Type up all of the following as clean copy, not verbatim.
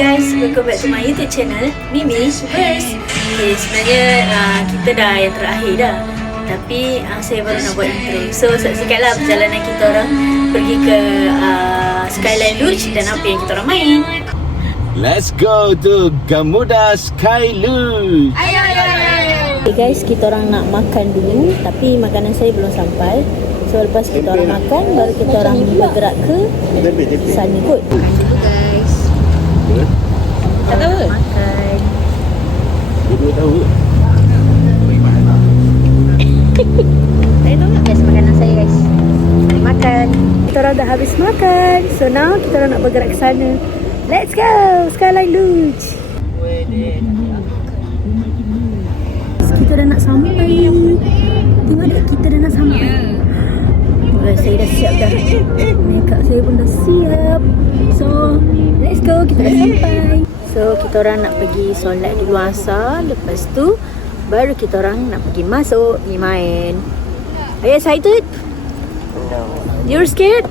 guys, welcome back to my YouTube channel Mimi Verse. Okay, sebenarnya kita dah yang terakhir dah, tapi saya baru nak buat intro. So saksikanlah perjalanan kita orang pergi ke Skyline Luge dan apa yang kita orang main. Let's go to Gamuda Sky Luge. Ayo. Okay guys, kita orang nak makan dulu, tapi makanan saya belum sampai. So lepas kita orang makan, baru kita orang bergerak ke sana kot. Makan dulu guys. Tak tahu ke? Makan. Dua tahu. Saya tahu tak guys makanan saya guys. Mari makan. Kita orang dah habis makan. So now kita orang nak bergerak ke sana. Let's go! Skyline Luge. Kita dah nak sampai. Tengok dek, kita dah nak sampai. Guys, saya dah siap dah. Makeup saya pun dah siap. So, let's go. Kita dah sampai. So, kita orang nak pergi solat dulu asar. Lepas tu, baru kita orang nak pergi masuk ni main. Are you excited? No. You're scared?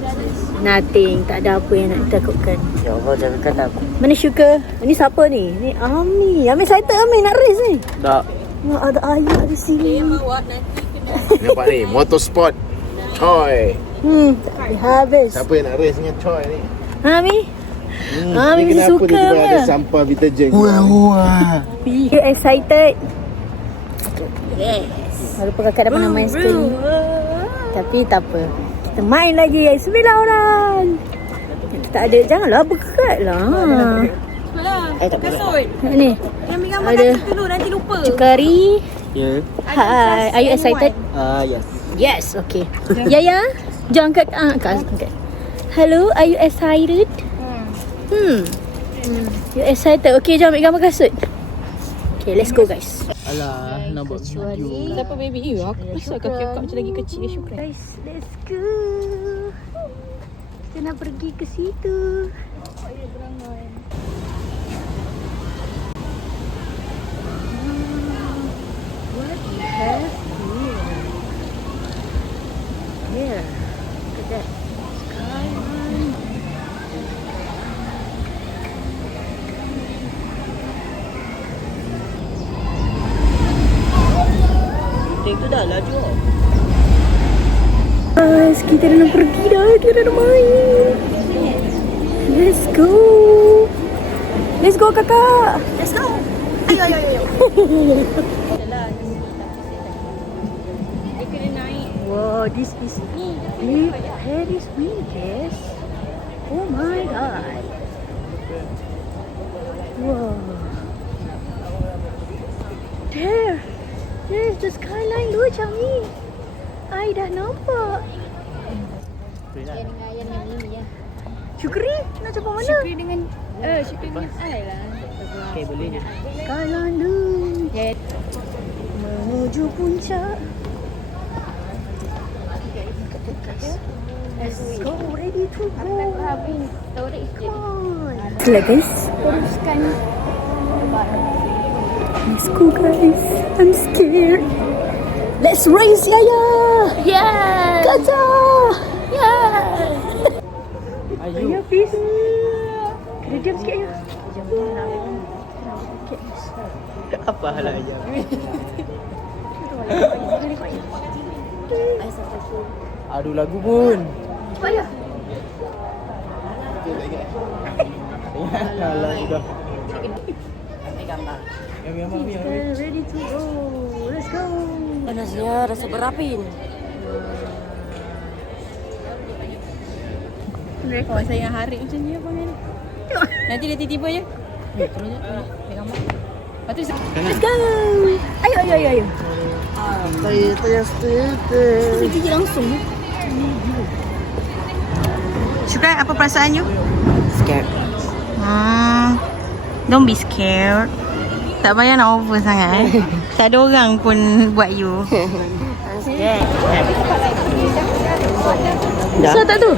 Nothing. Tak ada apa yang nak ditakutkan. Ya Allah, jangankan aku. Mana Syukur? Ini siapa ni? Ni Ami. Ami excited Ami nak race ni? Tak. Ada ayah di sini. Nampak ni, motorsport Choi. Tak boleh habis. Siapa yang nak race dengan Choi ni? Ami? Ami mesti Kenapa suka dia tiba ada ke? sampah deterjen? You excited? Yes. Walaupun kakak dah pernah main sekali. Tapi tak apa. Kita main lagi guys. 9 orang. Kita ada, janganlah berkerat lah. Tak boleh. Ni. Ada dulu nanti lupa. Cukari. Ya. Hi. Are you excited? Yes. Yes, okay. Yaya, jangan angkat. Hello, are you excited? You excited? Okay, jom ambil gambar kasut. Okay, let's go guys. Alah, nak buat video. Siapa baby you? Aku rasa kaki akak macam lagi kecil dia Syukran. Guys, let's go. Kita nak pergi ke situ. What we have here? Here, look at that skyline. Itu dah laju. Guys, kita dah nak pergi dah. Kita dah nak main. Let's go. Let's go kakak. Let's go. Ayo. Dia kena naik. Wow, this is big Paris wheel, guys. Oh my god. Wow. There's the skyline Luge, Ami. I dah nampak. Syukri, nak capai mana? Syukri dengan I lah. Okay, boleh je. Skyline Luge. Menuju puncak. Let's go, ready to go. Come on. Sila guys. Teruskan. Let's go guys. I'm scared. Let's race Yaya. Yeah. Gajah. Yeah. Ayah please. Kena diam sikit ya. Apa hal ayam? Aduh, lagu pun. Cepat ya. Alah, sudah. Ready to go. Let's go. Panasnya rasa berapin. Rekod saya hari macam ni apa ni? Nanti dia tiba-tiba je. Terus je. Ambil gambar. Lepas tu Let's go. Ayo. Saya setuju. Gigi langsung. Syukran, apa perasaan you? Scared. Don't be scared. Tak payah nak over sangat. Tak ada orang pun buat you. Besar tak tu?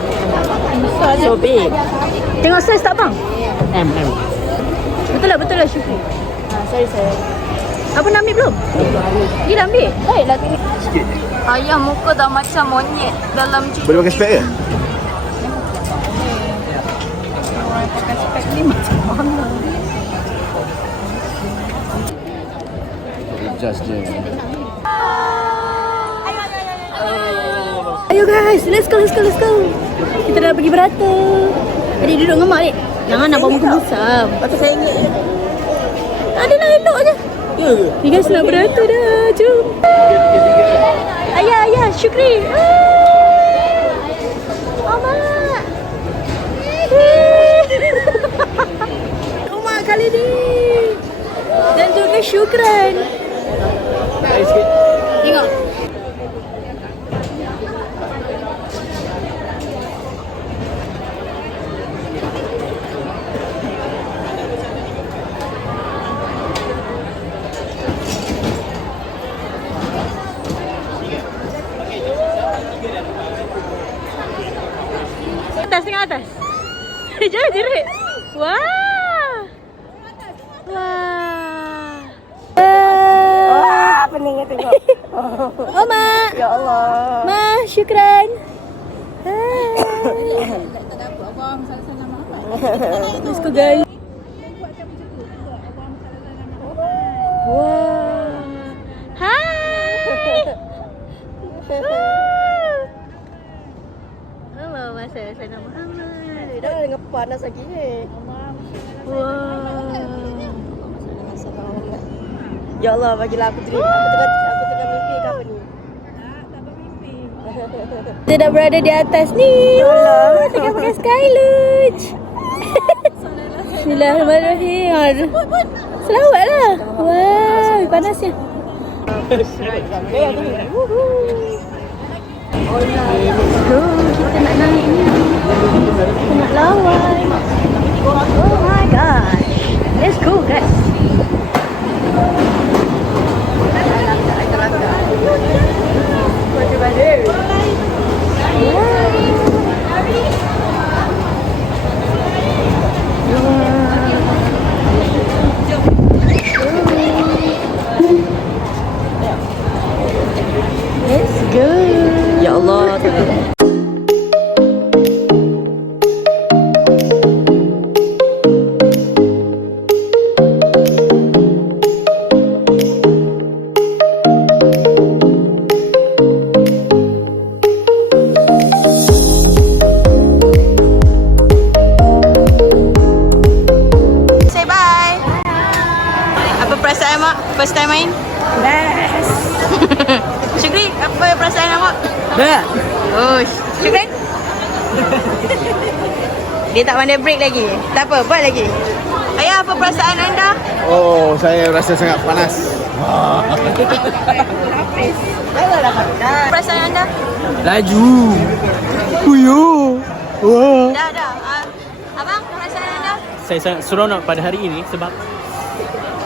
So big. Tengok size tak bang? M. Betul lah Syukri. Sorry. Apa nak ambil belum? Dia dah ambil? Baiklah. Sikit je. Ayah muka dah macam monyet dalam Boleh pakai spek ke? Orang yang pakai spek ni macam mana? Adjust je. Ayo guys, let's go. Kita dah pergi berata. Adik duduk dengan mak, adik. Jangan nak bawa muka musam. Patut saya ingat je. Ada lah, elok je. Ya ke? Ni guys nak berata dah. Jom. Ayah, Syukri. Mak. Mak kali ni. Dan juga Syukran. Naik sikit. Tengok. Tengah atas. Jangan jerit. Wah. Wah, pening tengok. Oh, Mak. Ya Allah. Ma, syukran. Tak ada apa. Abang salah-salah mak. Let's go, guys. Wah. Hai. Halo, Mas. Saya nama Muhammad. Dah dengan panas lagi ni. Wah. Ya Allah, bagilah aku dream. Aku tengah mimpi ke apa ni? Kita dah berada di atas ni. Ya Allah. Tengah pakai sky luge. Bismillahirrahmanirrahim. Selawat lah. Wah, panasnya. Kita nak naik ni. Kita nak lawan. Oh my gosh. Let's go, guys. Let's go. Ya Allah, tengok. Say bye. Apa perasaan mak? First time main? Best. Syukri, apa perasaan mak? Dah. Oh, Syukri? Dia tak pandai break lagi. Tak apa, buat lagi. Ayah, apa perasaan anda? Oh, saya rasa sangat panas. Perasaan anda? Laju. Puyo. Wah. Dah. Abang, perasaan anda? Saya sangat seronok pada hari ini sebab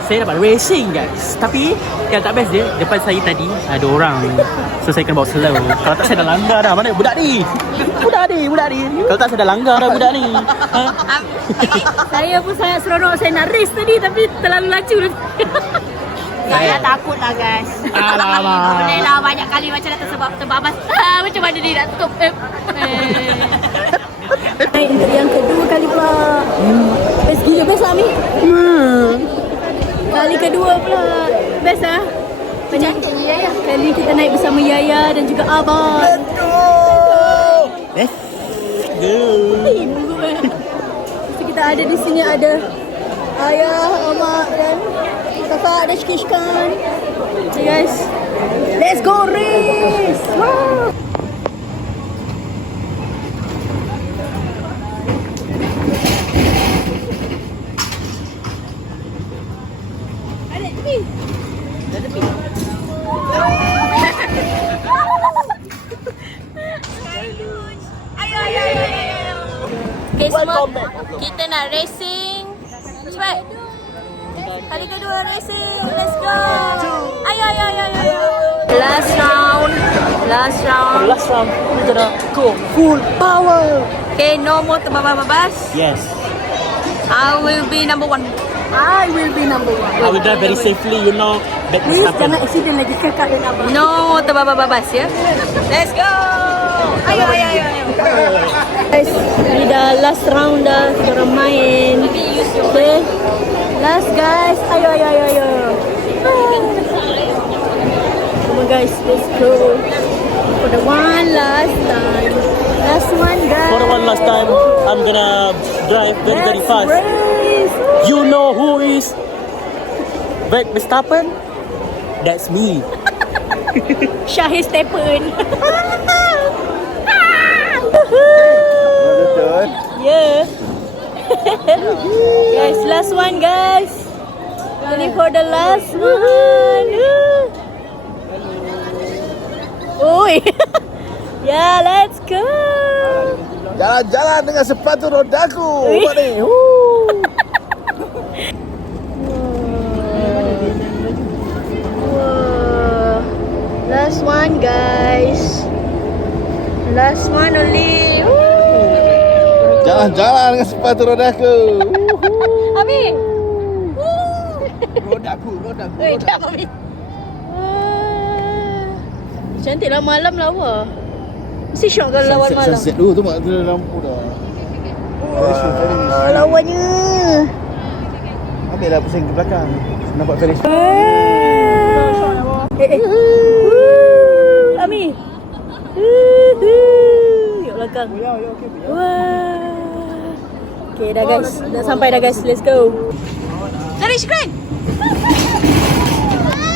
saya dapat racing guys. Tapi yang tak best dia, depan saya tadi ada orang. So saya kena bawa slow. Kalau tak saya dah langgar dah. Mana budak ni? Budak ni. Kalau tak saya dah langgar dah budak ni. Ha? Saya pun sangat seronok. Saya nak race tadi tapi terlalu laju. Saya takut lah guys. Alamak. Boleh lah banyak kali macam dah terbabas. Macam mana dia nak tutup? Naik untuk yang kedua kali pula. Best gila, best lah Ami. Kali kedua pula. Best lah. Macam kali kita naik bersama Yaya dan juga Abang. Let's go. So, kita ada di sini ada ayah, mak dan kakak dan Shkishkan. Okay guys, let's go race. Wow. Okay semua, kita nak racing. Cepat. Kali kedua racing. Let's go. Ayo. Last round. Last round we're gonna go full power. Okay, no more terbabas-babas. Yes. I will be number one. I will be number one. I will drive very safely, you know. Bad Please things happen. jangan accident lagi kakak dan abang. No more terbabas-babas ya. Let's go. Ayo. Guys, ini dah dah last round dah. Kita orang main. Okay. Last guys. Ayo. Come on guys, let's go. For the one last time. Last one guys. For the one last time, I'm gonna drive very fast. Race. You know who is Verstappen? That's me. Syahir Stephen. Betul. Yeah. Guys, last one guys. Only for the last one. Oi. Yeah, let's go. Jalan-jalan dengan sepatu rodaku. Buat ni. Whoa. Last one guys. Last one only. Jalan-jalan dengan sepatu rodaku. Abi. Rodaku. Oi, tak Abi. Cantiklah malam lawa. Mesti syok kalau lawan malam. Sunset dulu tu mak tu lampu dah. Wah, lawannya. Ambillah pusing ke belakang. Nampak Ferris. Ami. Yuk belakang. Wah. Okay dah guys. Dah sampai dah guys. Let's go. Cari screen.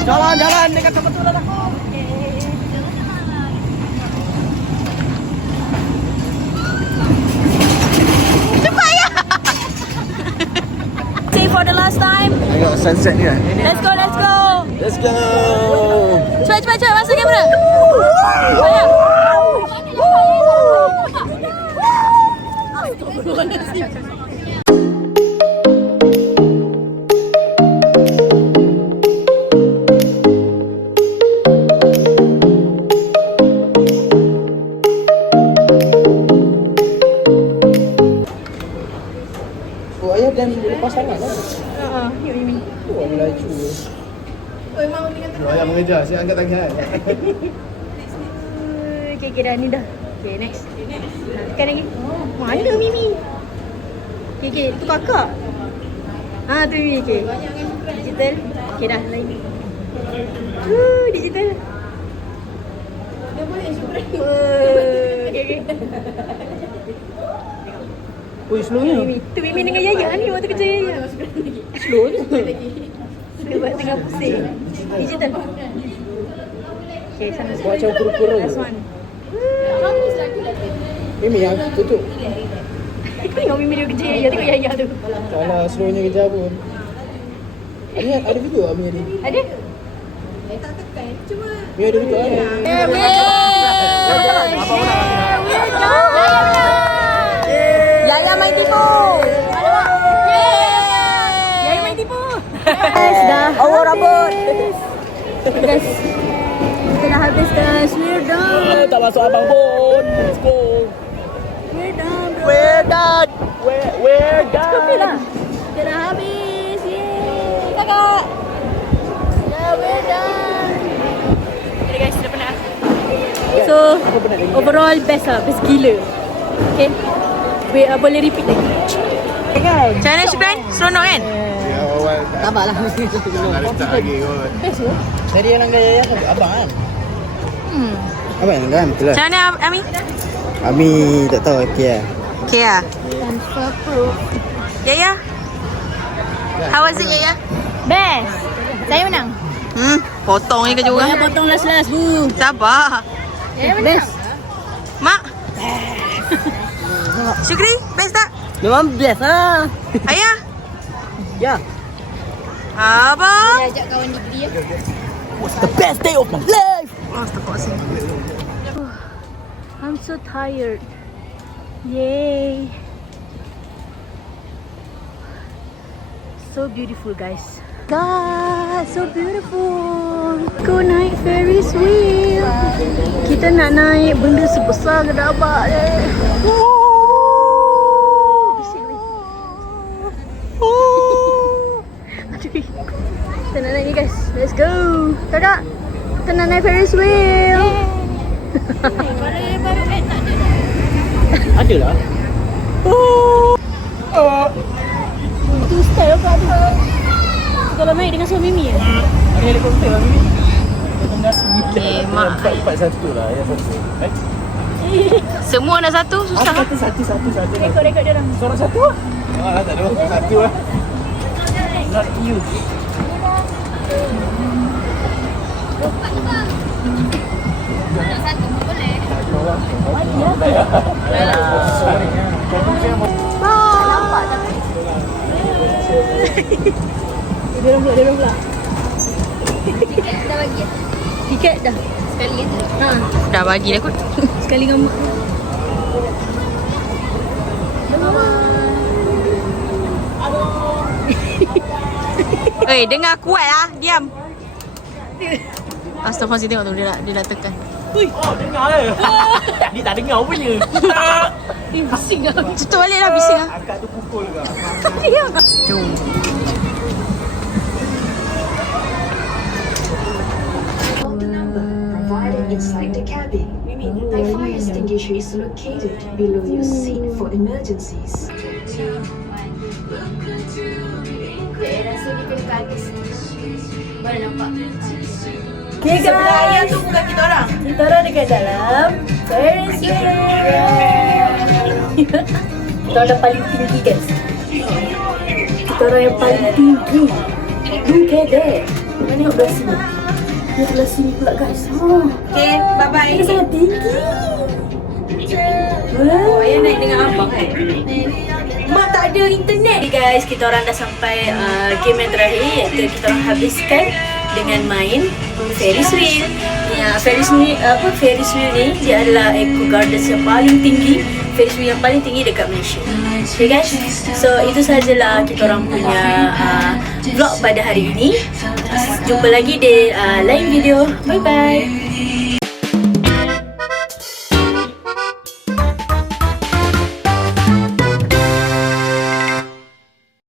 Jalan-jalan dengan sepatu rodaku. See for the last time. Tengok sunset ni lah. Let's go. Let's go. Cepat. Masuk kamera. Banyak. Oh, ayah dan lepas sangat lah. Yuk Mimi. Laju. Kalau ayah mengejar, saya angkat tangan. Okay, dah ni dah. Okay, next. Tekan lagi. Mana Mimi? Okay, tu kakak. Tu Mimi, okay. Digital. Okay, dah lain. Digital. Dia boleh syukur. Okay. Ui, slownya. Mimi. Tu Mimi dengan Yaya ni waktu kerja Yaya. Slow je. Sebab tengah pusing. Digital. Okay, sana. Buat macam pura-pura. Last one. Mimi yang tutup. Tengok Mimi dia kerja Yaya. Tengok Yaya tu. Kalau slownya kejar pun. Ada video Ami ada? Ada? Mi ada video ada? Yaya main tipu. Yaya main tipu. Guys, dah awal rambut. Guys, kita dah habis guys. We're done. Tak masuk abang pun. Let's go. We're done. We're done. We're done. Kopi lah. Kita dah habis. Yeay. Kakak. Yeah, we're done. Okay guys, dah penat. So, overall best lah. Best gila. Okay. Boleh repeat lagi. Macam mana Syukran? Seronok kan? Ya, awal. Tambah lah. Nak start lagi kot. Best tu. Dari yang langgar Yaya sampai abang kan? Abang yang kan? Betul lah. Macam mana Ami? Ami tak tahu, okey lah. Okay lah. Yaya? How was it Yaya? Best. Saya menang. Potong ni kerja orang. Potong last-last. Sabar. Best. Mak? Syukri, best tak? Memang best lah. Ayah? Ya. Abang? Ajak kawan degree ya. The best day of my life. I'm so tired. Yay. So beautiful guys. God, so beautiful. Go naik Ferris wheel. Kita nak naik benda sebesar gedabak je. Aduh. Kita nak naik ni guys. Let's go. Kakak, kita nak naik Ferris wheel. Ada lah. Itu style kau ada. Kalau naik dengan suami Mimi ya? Ada helikopter lah ni. Okay, mak. 441 lah yang satu. Semua nak satu susah. Satu. Rekod dia orang. Seorang satu lah. Tak ada. Satu lah. Not you. Dia orang pula. Tiket dah bagi. Tiket dah. Sekali je. Dah bagi dah kot. Sekali dengan mak. Oi, dengar kuat lah. Diam. Astaghfirullah, tengok tu dia nak tekan. Oh, dengar lah. Dia tak dengar punya. Bising kau. Tutup balik lah bising lah. Akak tu pukul kau. Jom. Provided inside the cabin. The fire extinguisher is located below your seat for emergencies. Rasa dia kena kaget. Boleh nampak. Okay guys, tu bukan kita orang. kita orang dekat dalam Ferris wheel. Kita orang dah paling tinggi guys. Kita orang yang paling tinggi. Look at that. Tengok belah sini. Tengok belah sini pula guys. Okay, bye-bye. Kita sangat tinggi. Ayah naik dengan abang kan? Mak tak ada internet. Okay guys, kita orang dah sampai game yang terakhir, iaitu kita orang habiskan dengan main Ferris wheel. Ferris wheel ni dia adalah Eco Gardens yang paling tinggi, Ferris wheel yang paling tinggi dekat Malaysia. Okay guys, so itu sahajalah kita orang punya vlog pada hari ini. Jumpa lagi di lain video. Bye bye.